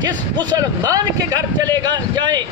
جس مسلمان کے گھر چلے جائیں،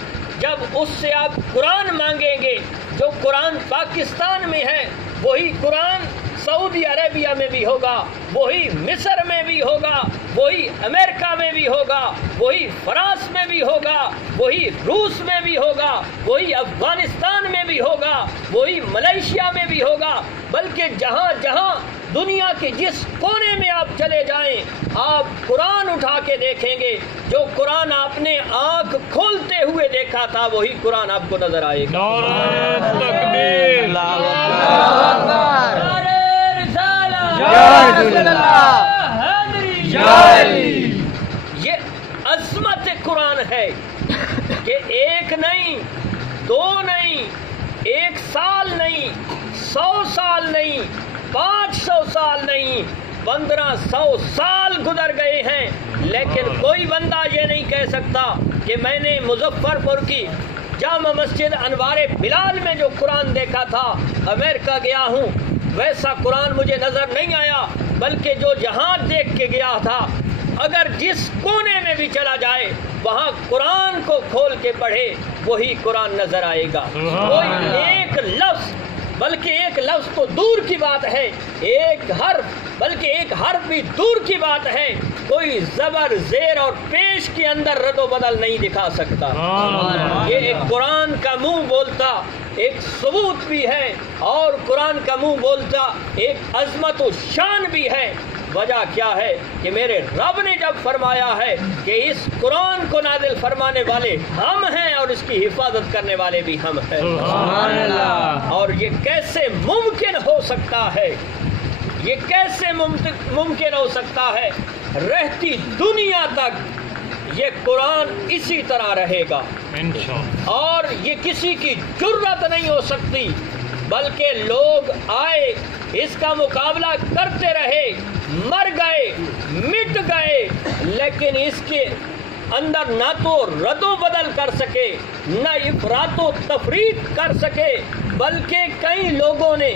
جب اس سے آپ قرآن مانگیں گے، جو قرآن پاکستان میں ہے وہی قرآن سعودی عربیہ میں بھی ہوگا، وہی مصر میں بھی ہوگا، وہی امریکہ میں بھی ہوگا، وہی فرانس میں بھی ہوگا، وہی روس میں بھی ہوگا، وہی افغانستان میں بھی ہوگا، وہی ملیشیا میں بھی ہوگا، بلکہ جہاں جہاں دنیا کے جس کونے میں آپ چلے جائیں، آپ قرآن اٹھا کے دیکھیں گے، جو قرآن آپ نے آنکھ کھولتے ہوئے دیکھا تھا وہی قرآن آپ کو نظر آئے گا۔ نعرہ تکبیر، یہ عظمت قرآن ہے کہ ایک نہیں، دو نہیں، 1 سال نہیں، 100 سال نہیں، 500 سال نہیں، 1500 سال گزر گئے ہیں، لیکن کوئی بندہ یہ نہیں کہہ سکتا کہ میں نے مظفر پور کی جامع مسجد انوار بلال میں جو قرآن دیکھا تھا، امریکہ گیا ہوں ویسا قرآن مجھے نظر نہیں آیا، بلکہ جو جہاں دیکھ کے گیا تھا، اگر جس کونے میں بھی چلا جائے وہاں قرآن کو کھول کے پڑھے وہی قرآن نظر آئے گا۔ کوئی ایک لفظ، بلکہ ایک لفظ تو دور کی بات ہے، ایک حرف، بلکہ ایک حرف بھی دور کی بات ہے، کوئی زبر زیر اور پیش کے اندر رد و بدل نہیں دکھا سکتا۔ یہ ایک قرآن کا منہ بولتا ایک ثبوت بھی ہے، اور قرآن کا منہ بولتا ایک عظمت و شان بھی ہے۔ وجہ کیا ہے کہ میرے رب نے جب فرمایا ہے کہ اس قرآن کو نازل فرمانے والے ہم ہیں اور اس کی حفاظت کرنے والے بھی ہم ہیں۔ اور یہ کیسے ممکن ہو سکتا ہے، یہ کیسے ممکن ہو سکتا ہے؟ رہتی دنیا تک یہ قرآن اسی طرح رہے گا، اور یہ کسی کی جرت نہیں ہو سکتی، بلکہ لوگ آئے اس کا مقابلہ کرتے رہے، مر گئے، مٹ گئے، لیکن اس کے اندر نہ تو رد و بدل کر سکے، نہ افراط و تفریط کر سکے، بلکہ کئی لوگوں نے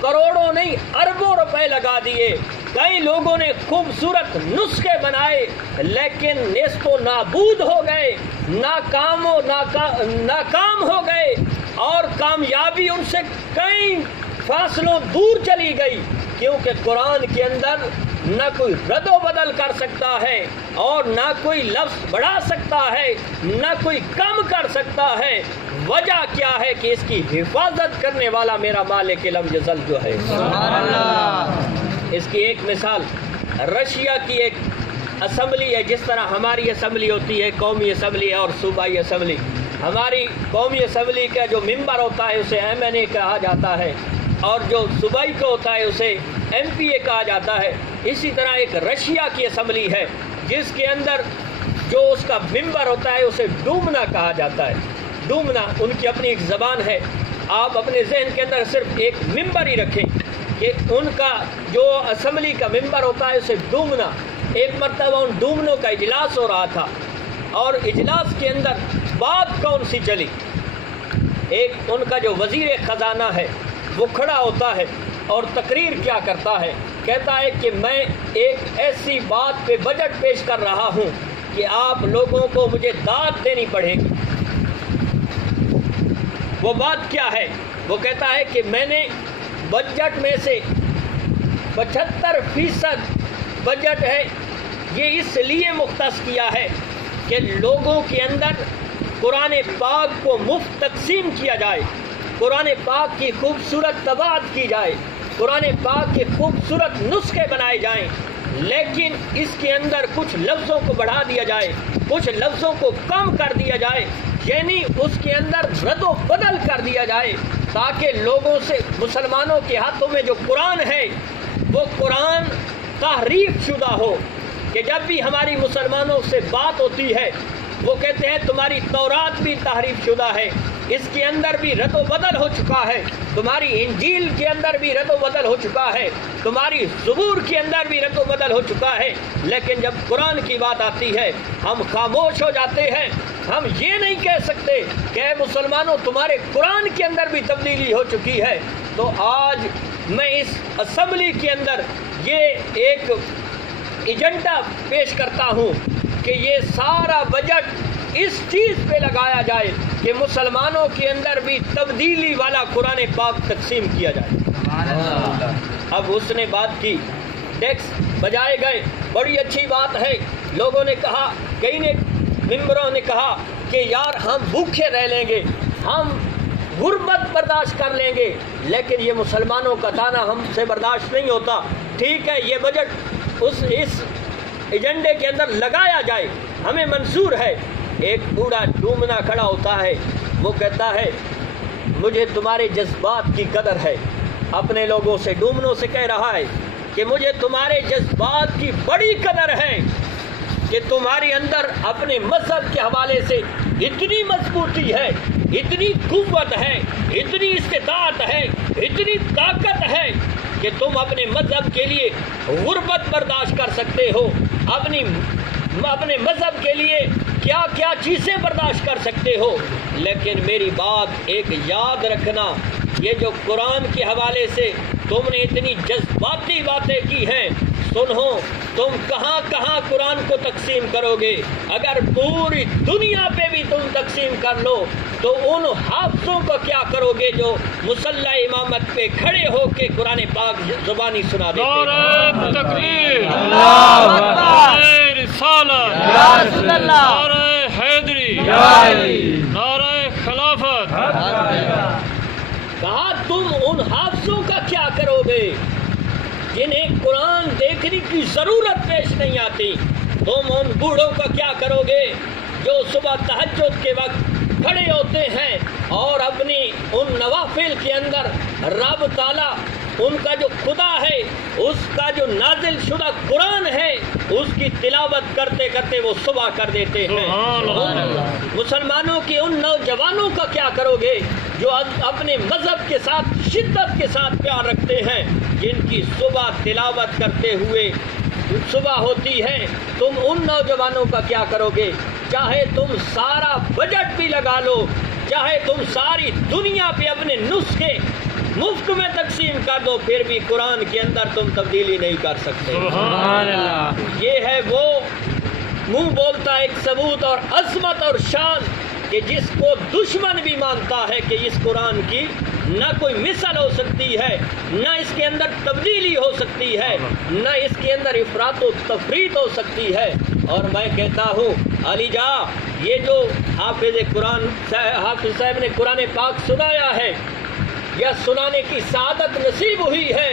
کروڑوں نہیں اربوں روپے لگا دیے، کئی لوگوں نے خوبصورت نسخے بنائے، لیکن نیست و نابود ہو گئے، ناکام ہو گئے، اور کامیابی ان سے کئی فاصلوں دور چلی گئی، کیونکہ قرآن کے اندر نہ کوئی رد و بدل کر سکتا ہے، اور نہ کوئی لفظ بڑھا سکتا ہے، نہ کوئی کم کر سکتا ہے۔ وجہ کیا ہے کہ اس کی حفاظت کرنے والا میرا مالک لم یزل جو ہے۔ اس کی ایک مثال رشیا کی ایک اسمبلی ہے، جس طرح ہماری اسمبلی ہوتی ہے، قومی اسمبلی اور صوبائی اسمبلی۔ ہماری قومی اسمبلی کا جو ممبر ہوتا ہے اسے MNA کہا جاتا ہے، اور جو صوبائی کا ہوتا ہے اسے MPA کہا جاتا ہے۔ اسی طرح ایک رشیا کی اسمبلی ہے جس کے اندر جو اس کا ممبر ہوتا ہے اسے ڈومنا کہا جاتا ہے۔ ڈومنا ان کی اپنی ایک زبان ہے۔ آپ اپنے ذہن کے اندر صرف ایک ممبر ہی رکھیں کہ ان کا جو اسمبلی کا ممبر ہوتا ہے اسے ڈومنا۔ ایک مرتبہ ان ڈومنوں کا اجلاس ہو رہا تھا، اور اجلاس کے اندر بات کون سی چلی، ایک ان کا جو وزیر خزانہ ہے وہ کھڑا ہوتا ہے اور تقریر کیا کرتا ہے، کہتا ہے کہ میں ایک ایسی بات پہ بجٹ پیش کر رہا ہوں کہ آپ لوگوں کو مجھے داد دینی پڑے گی۔ وہ بات کیا ہے؟ وہ کہتا ہے کہ میں نے بجٹ میں سے 75% بجٹ ہے یہ اس لیے مختص کیا ہے کہ لوگوں کے اندر قرآن پاک کو مفت تقسیم کیا جائے، قرآن پاک کی خوبصورت طباعت کی جائے، قرآن پاک کے خوبصورت نسخے بنائے جائیں، لیکن اس کے اندر کچھ لفظوں کو بڑھا دیا جائے، کچھ لفظوں کو کم کر دیا جائے، یعنی اس کے اندر رد و بدل کر دیا جائے، تاکہ لوگوں سے، مسلمانوں کے ہاتھوں میں جو قرآن ہے وہ قرآن تحریف شدہ ہو، کہ جب بھی ہماری مسلمانوں سے بات ہوتی ہے وہ کہتے ہیں تمہاری تورات بھی تحریف شدہ ہے، اس کے اندر بھی رد و بدل ہو چکا ہے، تمہاری انجیل کے اندر بھی رد و بدل ہو چکا ہے، تمہاری زبور کے اندر بھی رد و بدل ہو چکا ہے۔ لیکن جب قرآن کی بات آتی ہے ہم خاموش ہو جاتے ہیں، ہم یہ نہیں کہہ سکتے کہ اے مسلمانوں تمہارے قرآن کے اندر بھی تبدیلی ہو چکی ہے۔ تو آج میں اس اسمبلی کے اندر یہ ایک ایجنڈا پیش کرتا ہوں کہ یہ سارا بجٹ اس چیز پہ لگایا جائے کہ مسلمانوں کے اندر بھی تبدیلی والا قرآن پاک تقسیم کیا جائے۔ اب اس نے بات کی، ٹیکس بجائے گئے، بڑی اچھی بات ہے۔ لوگوں نے کہا، کئی نے ممبروں نے کہا کہ یار ہم بھوکے رہ لیں گے، ہم غربت برداشت کر لیں گے، لیکن یہ مسلمانوں کا تانا ہم سے برداشت نہیں ہوتا۔ ٹھیک ہے، یہ بجٹ اس ایجنڈے کے اندر لگایا جائے، ہمیں منظور ہے۔ ایک بوڑھا ڈومنا کھڑا ہوتا ہے، وہ کہتا ہے مجھے تمہارے جذبات کی قدر ہے، اپنے لوگوں سے، ڈومنوں سے کہہ رہا ہے کہ مجھے تمہارے جذبات کی بڑی قدر ہے کہ تمہارے اندر اپنے مذہب کے حوالے سے اتنی مضبوطی ہے، اتنی قوت ہے، اتنی استطاعت ہے، اتنی طاقت ہے کہ تم اپنے مذہب کے لیے غربت برداشت کر سکتے ہو، اپنے مذہب کے لیے کیا کیا چیزیں برداشت کر سکتے ہو۔ لیکن میری بات ایک یاد رکھنا، یہ جو قرآن کے حوالے سے تم نے اتنی جذباتی باتیں کی ہیں، سنو، تم کہاں کہاں قرآن کو تقسیم کرو گے؟ اگر پوری دنیا پہ بھی تم تقسیم کر لو تو ان حافظوں کو کیا کرو گے جو مصلی امامت پہ کھڑے ہو کے قرآن پاک زبانی سنا دیتے ہیں؟ نعرہ تکبیر، نعرہ رسالت، نعرہ حیدری، نعرہ خلافت۔ کہا تم ان حافظوں کا کیا کرو گے جنہیں قرآن دیکھنے کی ضرورت پیش نہیں آتی؟ تم ان بوڑھوں کا کیا کرو گے جو صبح تہجد کے وقت کھڑے ہوتے ہیں اور اپنی ان نوافل کے اندر رب تعالیٰ ان کا جو خدا ہے، اس کا جو نازل شدہ قرآن ہے، اس کی تلاوت کرتے کرتے وہ صبح کر دیتے ہیں؟ مسلمانوں کے ان نوجوانوں کا کیا کرو گے جو اپنے مذہب کے ساتھ شدت کے ساتھ پیار رکھتے ہیں، جن کی صبح تلاوت کرتے ہوئے صبح ہوتی ہے؟ تم ان نوجوانوں کا کیا کرو گے؟ چاہے تم سارا بجٹ بھی لگا لو، چاہے تم ساری دنیا پہ اپنے نسخے مفت میں تقسیم کر دو، پھر بھی قرآن کے اندر تم تبدیلی نہیں کر سکتے۔ یہ ہے وہ منہ بولتا ایک ثبوت اور عظمت اور شان کہ جس کو دشمن بھی مانتا ہے کہ اس قرآن کی نہ کوئی مثل ہو سکتی ہے، نہ اس کے اندر تبدیلی ہو سکتی ہے، نہ اس کے اندر افراط و تفریط ہو سکتی ہے۔ اور میں کہتا ہوں علی جا، یہ جو حافظ صاحب نے قرآن پاک سنایا ہے یا سنانے کی سعادت نصیب ہوئی ہے،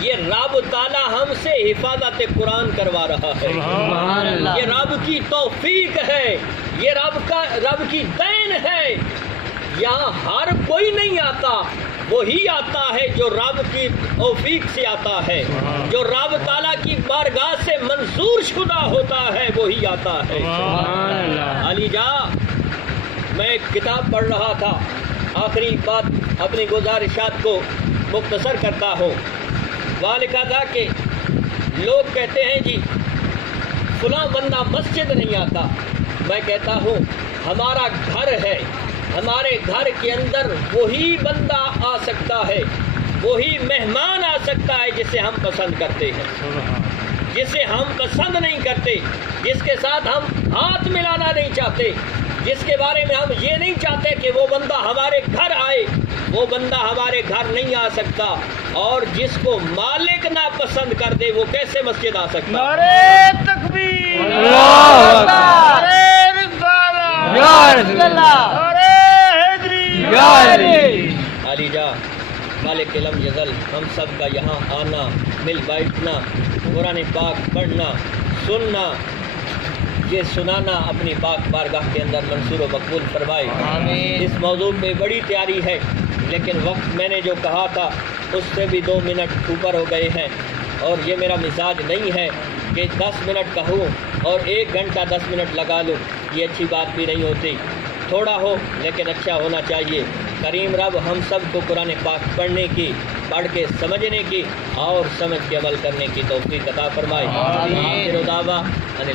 یہ رب تعالیٰ ہم سے حفاظت قرآن کروا رہا ہے۔ یہ رب کی توفیق ہے، یہ رب کی دین ہے۔ یہاں ہر کوئی نہیں آتا، وہی آتا ہے جو رب کی توفیق سے آتا ہے، جو رب تعالیٰ کی بارگاہ سے منظور شدہ ہوتا ہے، وہی آتا ہے۔ علی جا، میں ایک کتاب پڑھ رہا تھا، آخری بات اپنی گزارشات کو مختصر کرتا ہوں۔ وہاں لکھا تھا کہ لوگ کہتے ہیں جی فلاں بندہ مسجد نہیں آتا۔ میں کہتا ہوں ہمارا گھر ہے، ہمارے گھر کے اندر وہی بندہ آ سکتا ہے، وہی مہمان آ سکتا ہے جسے ہم پسند کرتے ہیں، جسے ہم پسند نہیں کرتے، جس کے ساتھ ہم ہاتھ ملانا نہیں چاہتے، جس کے بارے میں ہم یہ نہیں چاہتے کہ وہ بندہ ہمارے گھر آئے، وہ بندہ ہمارے گھر نہیں آ سکتا۔ اور جس کو مالک نہ پسند کر دے وہ کیسے مسجد آ سکتا؟ نعرہ تکبیر، نعرہ رسالت، نعرہ حیدری۔ علی جا، مالک علم جزل، ہم سب کا یہاں آنا، مل بیٹھنا، قرآن پاک پڑھنا، سننا، یہ سنانا اپنی پاک بارگاہ کے اندر منصور و مقبول فرمائے۔ اس موضوع پہ بڑی تیاری ہے، لیکن وقت میں نے جو کہا تھا اس سے بھی 2 منٹ اوپر ہو گئے ہیں، اور یہ میرا مزاج نہیں ہے کہ 10 منٹ کہوں اور 1 گھنٹہ 10 منٹ لگا لوں، یہ اچھی بات بھی نہیں ہوتی۔ تھوڑا ہو لیکن اچھا ہونا چاہیے۔ کریم رب ہم سب کو قرآن پاک پڑھنے کی، پڑھ کے سمجھنے کی اور سمجھ کے عمل کرنے کی توفیق عطا فرمائے۔ آخر دعوانا